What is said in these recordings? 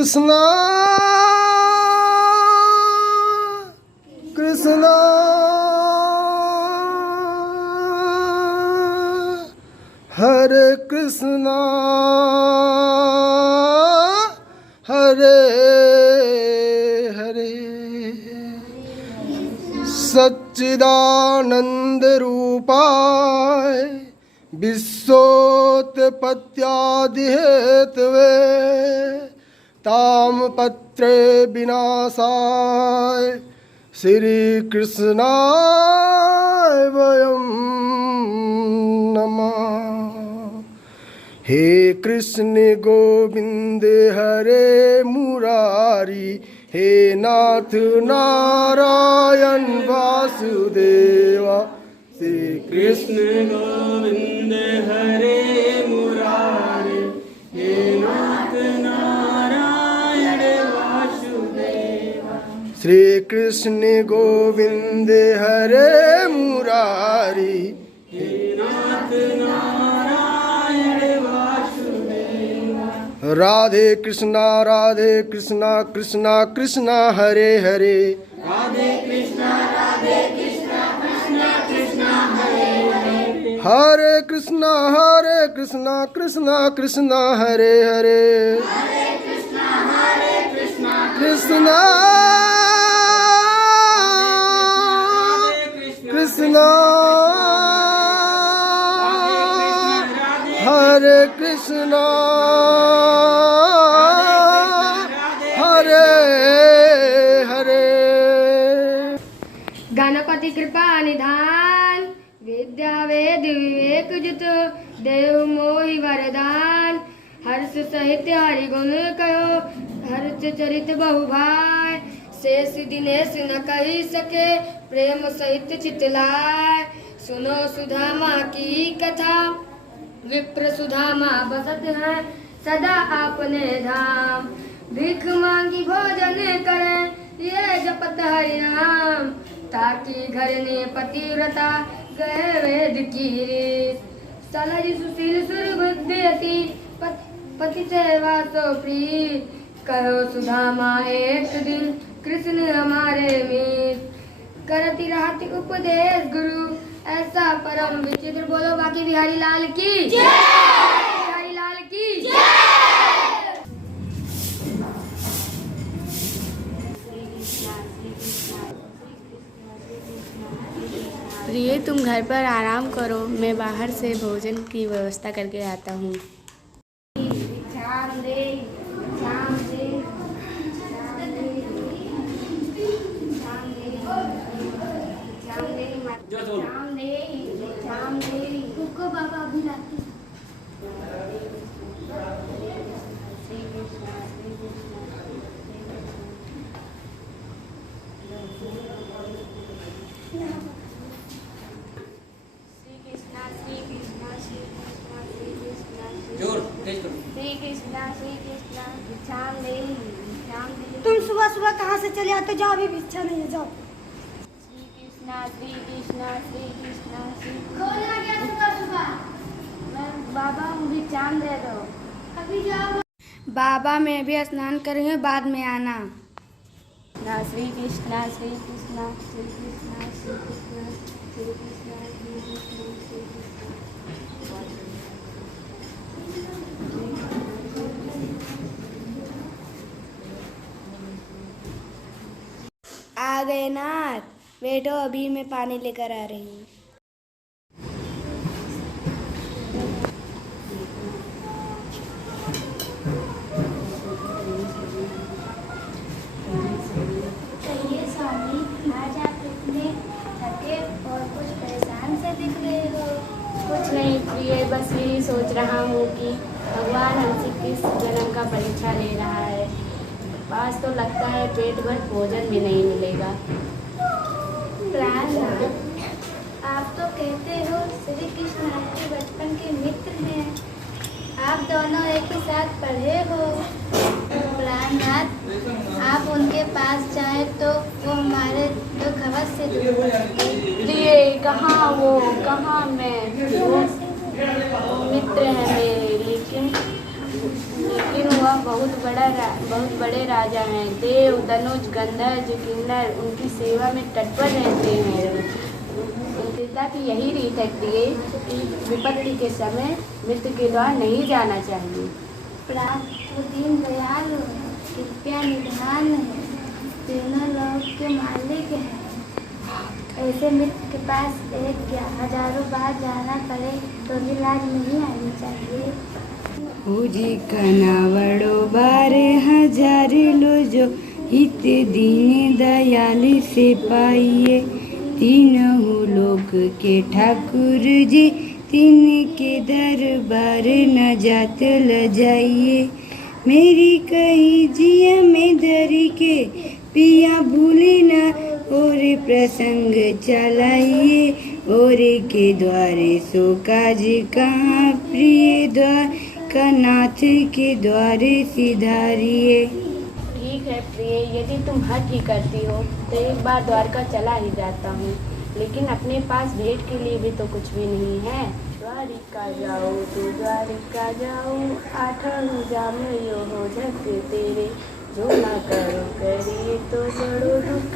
कृष्णा कृष्णा हरे कृष्णा हरे हरे सच्चिदानंद रूपाय विश्वोत्पत्त्यादि Hathaway तामपत्रे विनाशाय श्री कृष्णाय वयं नमः। हे कृष्ण गोविंद हरे मुरारी हे नाथ नारायण वासुदेवा। श्री कृष्ण गोविंद हरे मुरारी हे नाथ नारायण वासुदेवा। श्री कृष्ण गोविंद हरे मुरारी हे नाथ नारायण वासुदेवा। राधे कृष्णा कृष्णा कृष्णा हरे हरे राधे कृष्णा कृष्णा कृष्णा हरे हरे। हरे कृष्णा कृष्णा कृष्णा हरे हरे हरे कृष्णा कृष्णा कृष्णा हरे कृष्णा हरे हरे। गणपति कृपा निधान विद्या वेद विवेक जुत देव मोहि वरदान। हर्ष सहित हरि गुण कहो हर्ष चरित बहु भाई। शेष दिनेश न कही सके प्रेम सहित चितलाय। सुनो सुधामा की कथा विप्र सुधामा बसत है सदा आपने धाम। भीख मांगी भोजन करे ये जपत हरि नाम। ताकि घर ने पतिव्रता गए वेद की रीत। सलज सुशील सुर बुद्धियति पति सेवा सो प्रीत। कहो सुधामा एक दिन कृष्ण हमारे मीत। करती रहती उपदेश गुरु ऐसा परम विचित्र। बोलो बाकी बिहारी लाल की जय। बिहारी लाल की जय। प्रिय तुम घर पर आराम करो, मैं बाहर से भोजन की व्यवस्था करके आता हूँ। तुम सुबह सुबह कहाँ से चले आते? जाओ, अभी भिक्षा नहीं है, जाओ। श्री कृष्णा श्री कृष्णा श्री कृष्णा श्री। कौन आ गया सुबह सुबह? मैं बाबा मुझे चांद दे दो। अभी जाओ। बाबा मैं भी स्नान करूँगी, बाद में आना। श्री कृष्णा श्री कृष्णा श्री कृष्णा श्री कृष्णा श्री कृष्णा श्री कृष्णा श्री कृष्णा। आ गए नाथ, बैठो, अभी मैं पानी लेकर आ रही हूँ। कहिए स्वामी, आज आप इतने थके और कुछ परेशान से दिख रहे हो। कुछ नहीं प्रिय, बस यही सोच रहा हूँ कि भगवान हमसे किस जन्म का परीक्षा ले रहा है। आज तो लगता है पेट भर भोजन भी नहीं मिलेगा। प्राणनाथ, आप तो कहते हो श्री कृष्ण आपके बचपन के मित्र हैं। आप दोनों एक ही साथ पढ़े हो। प्राणनाथ, आप उनके पास जाएं तो वो हमारे दुख अवश्य दूर करेंगे। प्रिय कहाँ वो, कहाँ मैं, वो मित्र है मेरे, लेकिन वह बहुत बड़े राजा हैं। देव, धनुष, गंधर्व, किन्नर उनकी सेवा में तत्पर रहते हैं। उनके साथ यही रीत है प्रिय कि विपत्ति के समय मृत्यु के द्वार नहीं जाना चाहिए। प्राप्त दीन दयाल कृपया निधान है, तीनों लोक के मालिक है। ऐसे मित्र के पास एक या हजारों बार जाना पड़े तो भी लाज नहीं आनी चाहिए। पूजी कनावड़ो 12,000 लो जो हित दीन दयाल से पाइए। तीनों लोक के ठाकुर जी तिनके दरबार न जात ल जाइए। मेरी कही जिया में धरी के पिया भूले ना और प्रसंग चलाइए। और के द्वारे सो काज कहाँ प्रिय द्वार का नाथ के द्वारे सिधारिए। ठीक है प्रिय, यदि तुम हठ ही करती हो तो एक बार द्वारका चला ही जाता हूँ, लेकिन अपने पास भेंट के लिए भी तो कुछ भी नहीं है। द्वारिका जाओ तो द्वारिका जाओ, 8 जाम यो हो झक तेरे। जो ना करो करिए तो बड़ो दुख,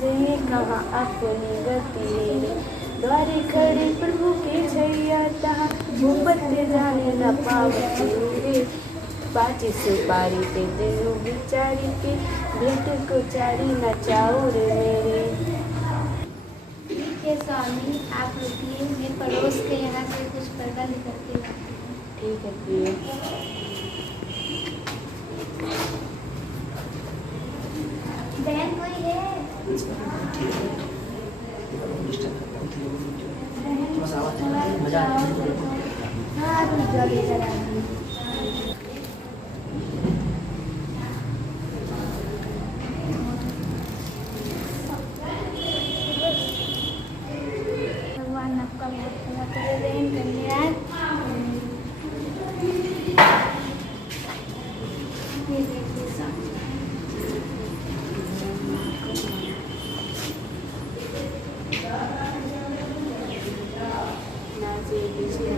जिन्हें कहाँ अपनी गति रे। द्वारे खड़े प्रभु के छैया तहाँ, भूपत जाने न पावत रे। बाजी सुपारी ते दिनु बिचारी के, भेंट को चारी न चाओ रे मेरे। ठीक है स्वामी, आप रुकिए, मैं पड़ोस के यहाँ से कुछ प्रबंध करके लाती हूँ। ठीक है प्रिय। बहन कोई है? हाँ, रुक जाओ, लेकर आ रही हूँ। भगवान आपका बहुत भला करे, बहन कन्या। ये देखिए स्वामी। Shri Krishna,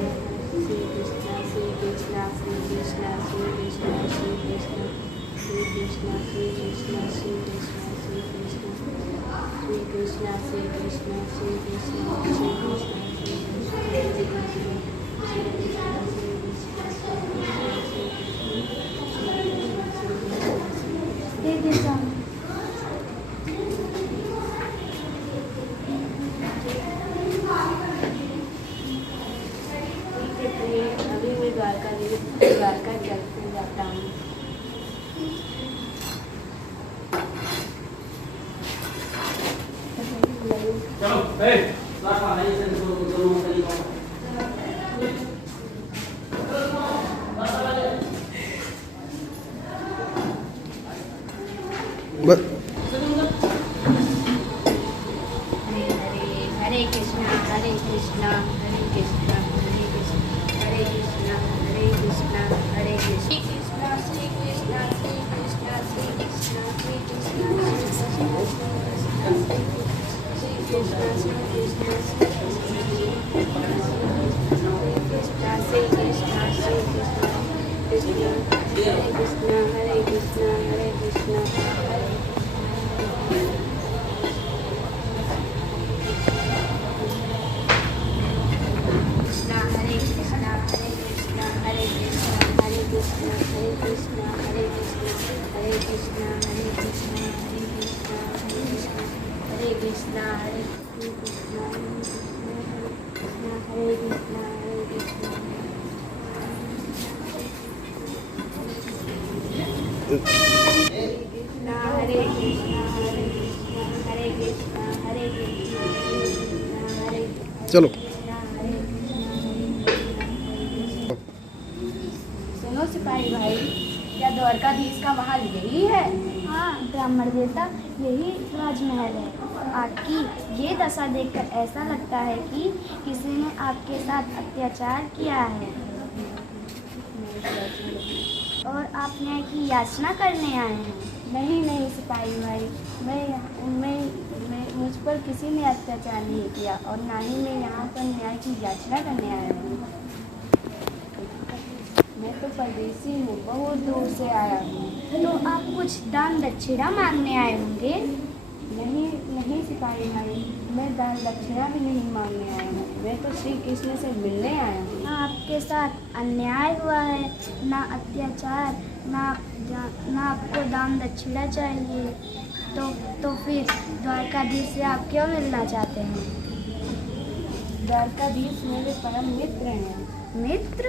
Shri Krishna, Shri Krishna, Shri Krishna, Shri Krishna, Shri Krishna, Shri Krishna, Shri Krishna, Shri Krishna, Shri Krishna, Shri Krishna, Shri Krishna, Shri Krishna, Shri Krishna, Dwarka चलते जाता हूँ। हरे कृष्णा हरे कृष्णा हरे कृष्णा हरे कृष्णा हरे कृष्णा हरे कृष्णा हरे कृष्णा श्री कृष्णा श्री कृष्णा श्री कृष्णा श्री कृष्णा श्री कृष्णा श्री कृष्णा श्री कृष्णा श्री कृष्णा हरे कृष्णा हरे कृष्णा हरे Krishna Hare Krishna, Hare Krishna, Hare Krishna, Hare Krishna, Hare Krishna, Hare Krishna, Hare Krishna, Hare Krishna, Hare Krishna, Hare Krishna, Hare Krishna, Hare Krishna, Hare Krishna, Hare Krishna, Hare Krishna, Hare Krishna, Hare चलो सुनो सिपाही भाई, क्या द्वारकाधीश का महल यही है? हाँ ब्राह्मण देवता, यही राजमहल है। आपकी ये दशा देखकर ऐसा लगता है कि किसी ने आपके साथ अत्याचार किया है और आप न्याय की याचना करने आए हैं। नहीं नहीं सिपाही भाई, मैं मुझ पर किसी ने अत्याचार नहीं किया और ना ही मैं यहाँ पर न्याय की याचना करने आया हूँ। मैं तो परदेसी हूँ, बहुत दूर से आया हूँ। तो आप कुछ दान दक्षिणा मांगने आए होंगे। नहीं नहीं सिपाही भाई, मैं दान दक्षिणा भी नहीं मांगने आया हूँ, मैं तो श्री कृष्ण से मिलने आया हूँ। ना आपके साथ अन्याय हुआ है, ना अत्याचार, ना आपको दान दक्षिणा चाहिए, तो फिर द्वारकाधीश से आप क्यों मिलना चाहते हैं। द्वारकाधीश मेरे परम मित्र हैं। मित्र?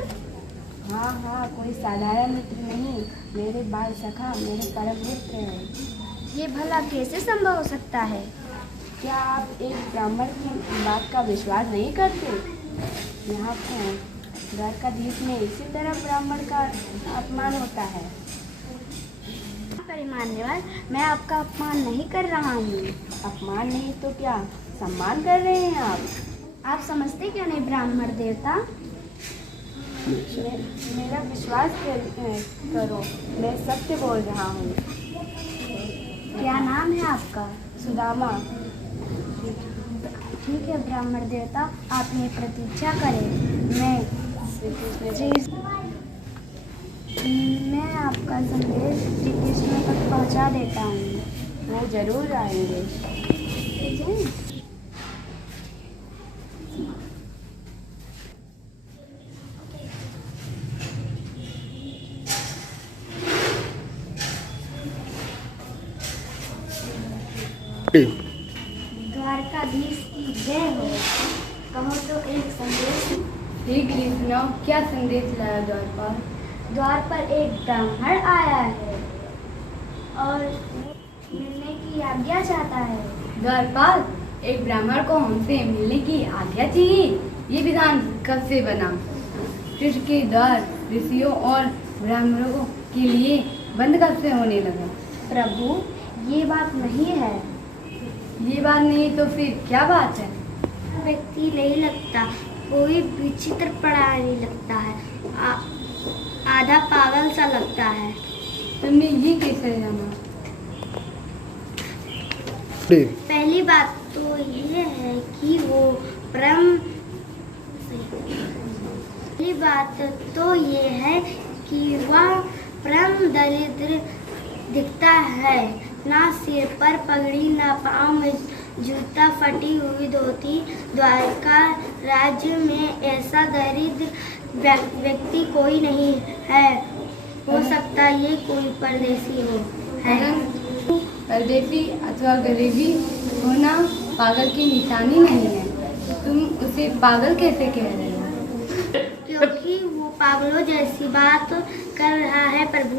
हाँ हाँ, कोई साधारण मित्र नहीं, मेरे बाल सखा, मेरे परम मित्र हैं। ये भला कैसे संभव हो सकता है। क्या आप एक ब्राह्मण की बात का विश्वास नहीं करते। यहाँ पर द्वारकाधीश में इसी तरह ब्राह्मण का अपमान होता है। परिमान्यवान, मैं आपका अपमान नहीं कर रहा हूँ। अपमान नहीं तो क्या सम्मान कर रहे हैं आप समझते क्यों नहीं ब्राह्मण देवता। मेरा विश्वास करो, मैं सत्य बोल रहा हूँ। क्या नाम है आपका। सुदामा। ठीक है ब्राह्मण देवता, आप ये प्रतीक्षा करें, मैं आपका संदेश श्री कृष्ण तक पहुंचा देता हूँ। वो जरूर आएंगे। द्वारकाधीश की जय हो। कहो तो एक संदेश। श्री कृष्ण, क्या संदेश लाया द्वार पर एक ब्राह्मण आया है और मिलने की आज्ञा चाहता है। द्वारपाल, एक ब्राह्मण को हमसे मिलने की आज्ञा चाहिए। ये विधान कब से बना। कृष्ण के द्वार ऋषियों और ब्राह्मणों के लिए बंद कब से होने लगा। प्रभु, ये बात नहीं है। ये बात नहीं तो फिर क्या बात है। व्यक्ति नहीं लगता, कोई विचित्र प्राणी लगता है, आधा पागल सा लगता है। तुमने ये कैसे जाना। पहली बात तो ये है कि वो परम पहली बात तो ये है कि वह परम दरिद्र दिखता है। ना सिर पर पगड़ी, ना पाँव में जूता, फटी हुई धोती। द्वारका राज्य में ऐसा दरिद्र व्यक्ति कोई नहीं है। हो सकता ये कोई परदेसी हो है। परदेसी अथवा गरीबी होना पागल की निशानी नहीं है। तुम उसे पागल कैसे कह रहे हो। क्योंकि वो पागलों जैसी बात कर रहा है प्रभु।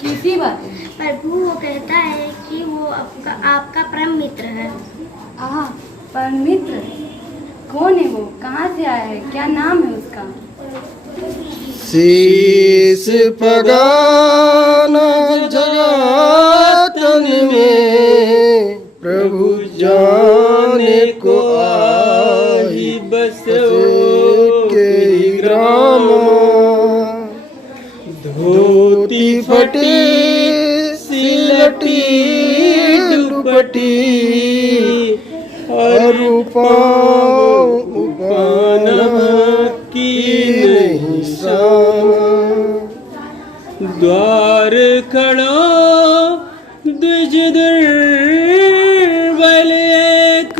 किसी बात प्रभु वो कहता है कि वो आपका परम मित्र है। परम मित्र कौन है वो, कहाँ से आया है, क्या नाम है उसका। शीश पगाना जगातन में प्रभु जाने को आई बस के ग्राम धोती फटी सिलटी दुपटी अरूपाओ उपाना की नहीं द्वार खड़ो द्विज दुर्बल एक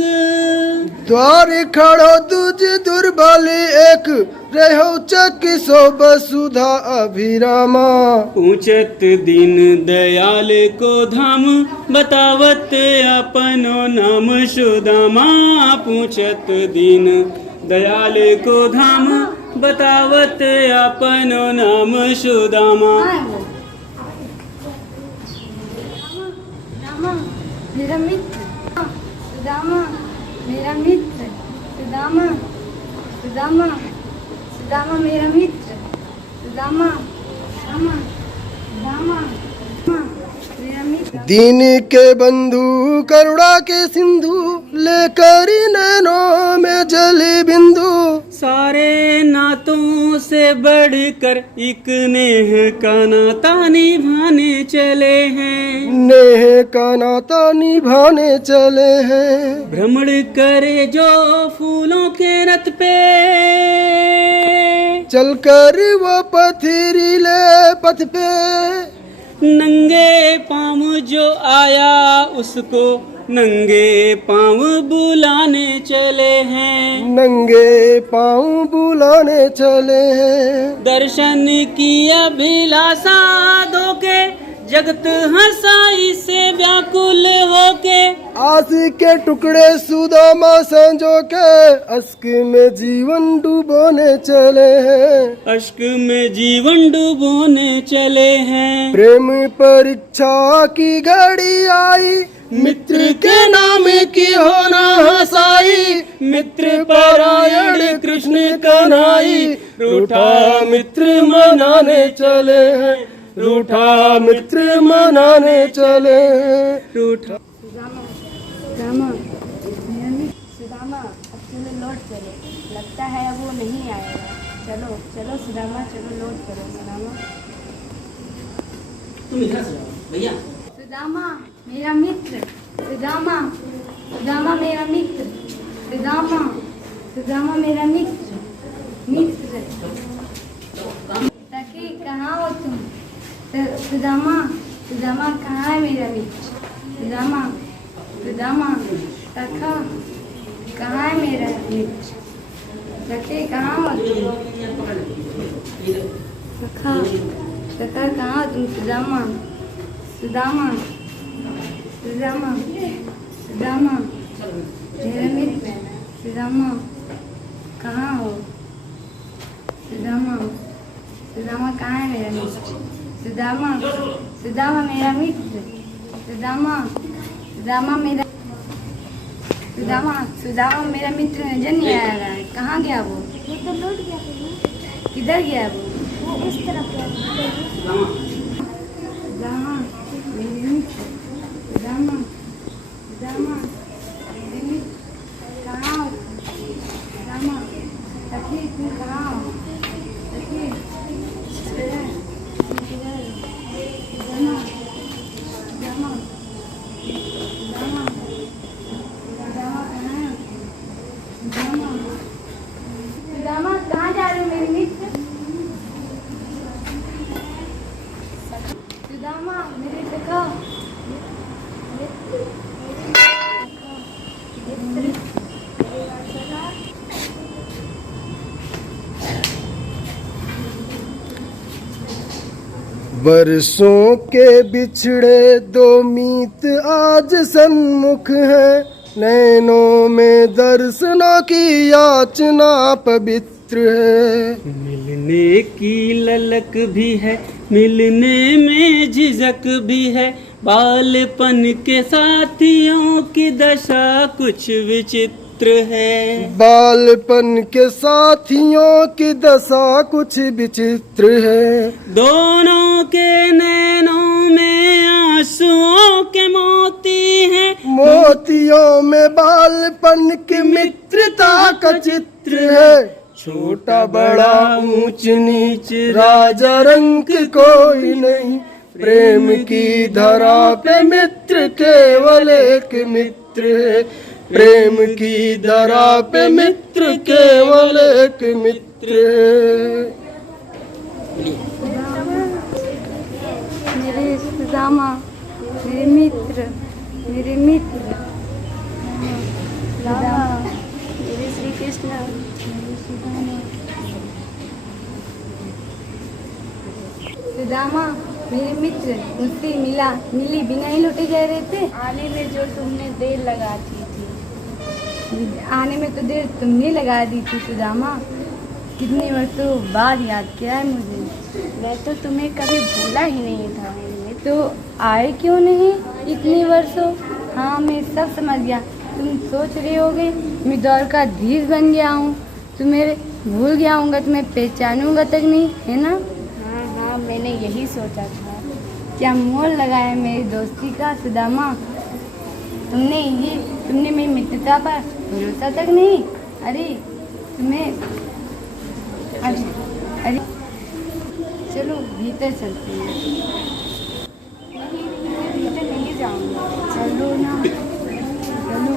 द्वार खड़ो दुज दुर्बल एक रहो चक सो वसुधा अभिरामा पूछत दीन दयाल को धाम बतावत अपनो नाम सुदामा पूछत दीन दयाल को धाम बतावत अपनो नाम सुदामा। सुदामा मेरा मित्र, सुदामा मेरा मित्र, सुदामा सुदामा सुदामा मेरा मित्र, सुदामा सुदामा सुदामा मेरा मित्र। दीन के बंधु करुणा के सिंधु लेकर नैनों में जली बिंदु सारे नातों से बढ़कर एक नेह का नाता निभाने चले हैं। नेह का नाता निभाने चले हैं। भ्रमण करे जो फूलों के रथ पे चलकर वो पथरीले पथ पे, नंगे पाँव जो आया उसको नंगे पाँव बुलाने चले हैं। नंगे पाँव बुलाने चले हैं। दर्शन की अभिलाषा धोके जगत हंसाई से व्याकुल होके, आस के टुकड़े सुदामा संजो के अश्क में जीवन डुबोने चले हैं। अश्क में जीवन डुबोने चले हैं। प्रेम परीक्षा की घड़ी आई, मित्र के नाम की होना हसाई, मित्र परायण कृष्ण कन्हाई, रूठा मित्र मनाने चले हैं, रूठा मित्र मनाने चले हैं। रूठा सुदामा अब चलो लौट चले, लगता है अब वो नहीं आएगा। चलो चलो सुदामा, चलो लौट चलो सुदामा। तुम इधर से जाओ भैया। सुदामा मेरा मित्र, सुदामा सुदामा मेरा मित्र, सुदामा सुदामा मेरा मित्र, मित्र सखी कहाँ हो तुम? सुदामा सुदामा कहाँ है मेरा मित्र? सुदामा सुदामा सखा कहाँ है मेरा मित्र? सखी कहाँ हो तुम? सखा सखा कहाँ हो तुम? सुदामा सुदामा सुदामा सुदामा मेरा मित्र, सुदामा कहाँ हो? सुदामा सुदामा कहाँ है मेरा मित्र? सुदामा सुदामा मेरा मित्र, सुदामा सुदामा मेरा सुदामा सुदामा मेरा मित्र नजर नहीं आ रहा है। कहाँ गया वो? तो लौट गया था। किधर गया वो? वो उस तरफ गया। सुदामा मेरे मित्र, सुदामा सुदामा मेरे मित्र कहाँ हो? सुदामा सखी तुम कहाँ हो? सखी सुदामा सुदामा सुदामा सुदामा सुदामा कहाँ है? सुदामा सुदामा कहाँ जा रहे हो मेरे मित्र? सुदामा मेरे सखा बरसों के बिछड़े दो मीत आज सन्मुख है, नैनों में दर्शनों की याचना पवित्र है। मिलने की ललक भी है, मिलने में झिझक भी है, बालपन के साथियों की दशा कुछ विचित्र है। बालपन के साथियों की दशा कुछ विचित्र है। दोनों के नैनों में आंसुओं के मोती हैं, मोतियों में बालपन की मित्रता का चित्र है। छोटा बड़ा ऊंच नीच राजा रंग कोई नहीं, प्रेम की धरा पे मित्र केवल एक मित्र है। प्रेम की धरा पे मित्र केवल एक मित्र है। मेरे सुदामा मेरे मित्र, मेरे मित्र सुदामा मेरे श्री कृष्ण। सुदामा मेरे मित्र मुझसे मिली बिना ही लौटे जा रहे थे। आने में जो तुमने देर लगा थी। आने में तो देर तुमने लगा दी थी सुदामा, कितने वर्षों बाद याद किया है मुझे। मैं तो तुम्हें कभी भूला ही नहीं था। तो आए क्यों नहीं इतने वर्षों? हाँ मैं सब समझ गया। तुम सोच रहे होगे मैं द्वारकाधीश बन गया हूँ, तुम्हें भूल गया हूँगा, तुम्हें पहचानूंगा तक नहीं, है ना? हाँ हाँ मैंने यही सोचा था। क्या मोल लगाया मेरी दोस्ती का सुदामा? तुमने मेरी मित्रता पर भरोसा तक नहीं? अरे चलो भीतर चलते हैं। भीतर नहीं जाऊंगा। चलो ना, चलो।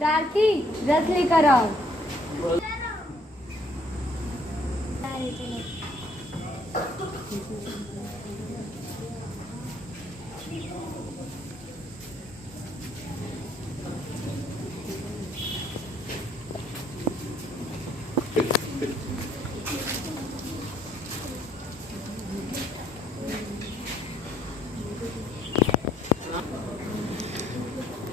सारथी रथ लेकर आओ।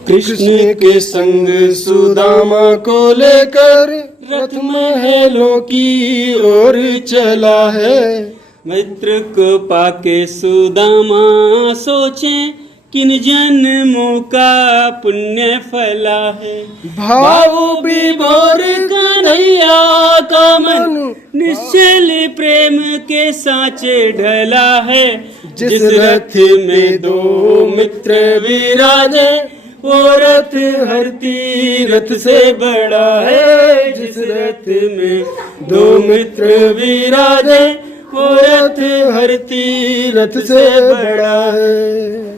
कृष्ण के संग सुदामा को लेकर रथ महलों की ओर चला है। मित्र को पाके सुदामा सोचे किन जन्मों का पुण्य फला है। भाव विभोर कन्हैया का मन निश्चल प्रेम के सांचे ढला है। जिस रथ में दो मित्र विराजे वो रथ हर तीरथ से बड़ा है। जिस रथ में दो मित्र विराजे वो रथ हर तीरथ से बड़ा है।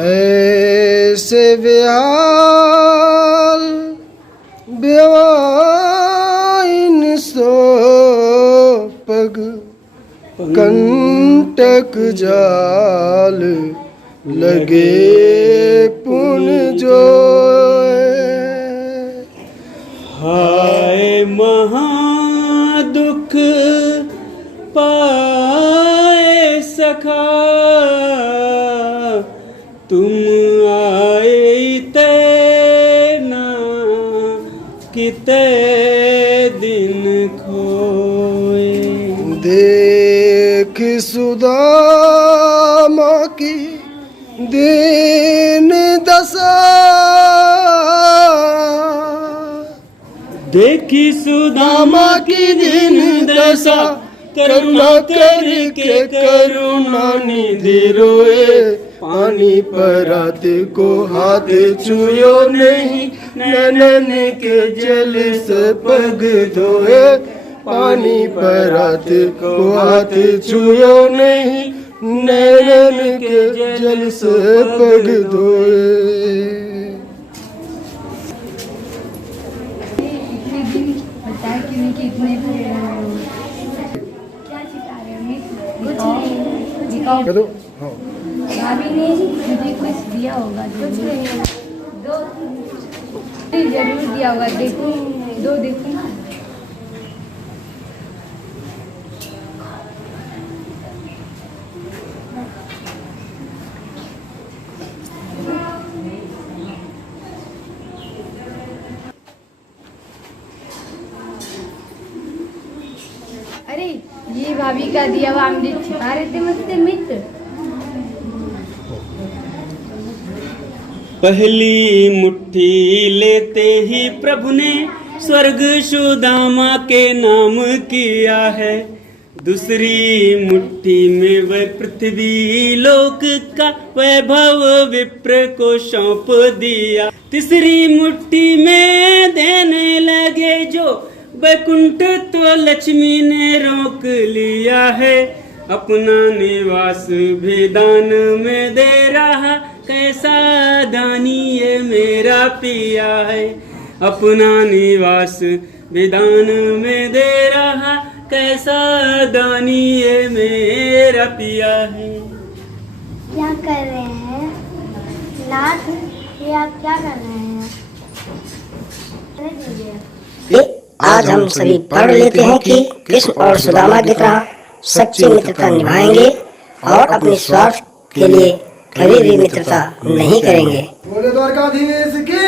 ऐसे बेहाल बेवाइन सो पग कंटक जाल लगे पुन जो। हाय महादुख पाए सखा तुम आए ते ना किते दिन खोए। देख सुदामा की दीन दशा देखी सुदामा की दीन दशा करुणा करके करुणा निधि रोए। पानी परात को हाथ छुयो नहीं नैनन के जल से पग धोए। पानी परात को हाथ छुयो नहीं नैनन के जल से पग धोए। बताया कि नहीं कि इतने क्या सिखा रहे हो मित्र? कुछ नहीं दिखाओ। करो हाँ। भाभी ने मुझे कुछ दिया होगा। कुछ नहीं दो जरूर दिया होगा। देखो दो देखो। अरे ये भाभी का दिया हुआ अमृत छिपा रहे थे मुझसे मित्र। पहली मुट्ठी लेते ही प्रभु ने स्वर्ग सुदामा के नाम किया है। दूसरी मुट्ठी में वह पृथ्वी लोक का वैभव विप्र को सौंप दिया। तीसरी मुट्ठी में देने लगे जो वैकुंठ तो लक्ष्मी ने रोक लिया है। अपना निवास भी दान में दे रहा कैसा दानी ये मेरा पिया है। अपना निवास भी दान में दे रहा कैसा दानी ये मेरा पिया है। क्या कर रहे हैं नाथ? ये आप क्या कर रहे हैं? आज हम सभी पढ़ लेते हैं कि कृष्ण और सुदामा की तरह सच्ची मित्रता निभाएंगे और अपने स्वार्थ के लिए कभी भी मित्रता नहीं करेंगे। बोले द्वारकाधीश की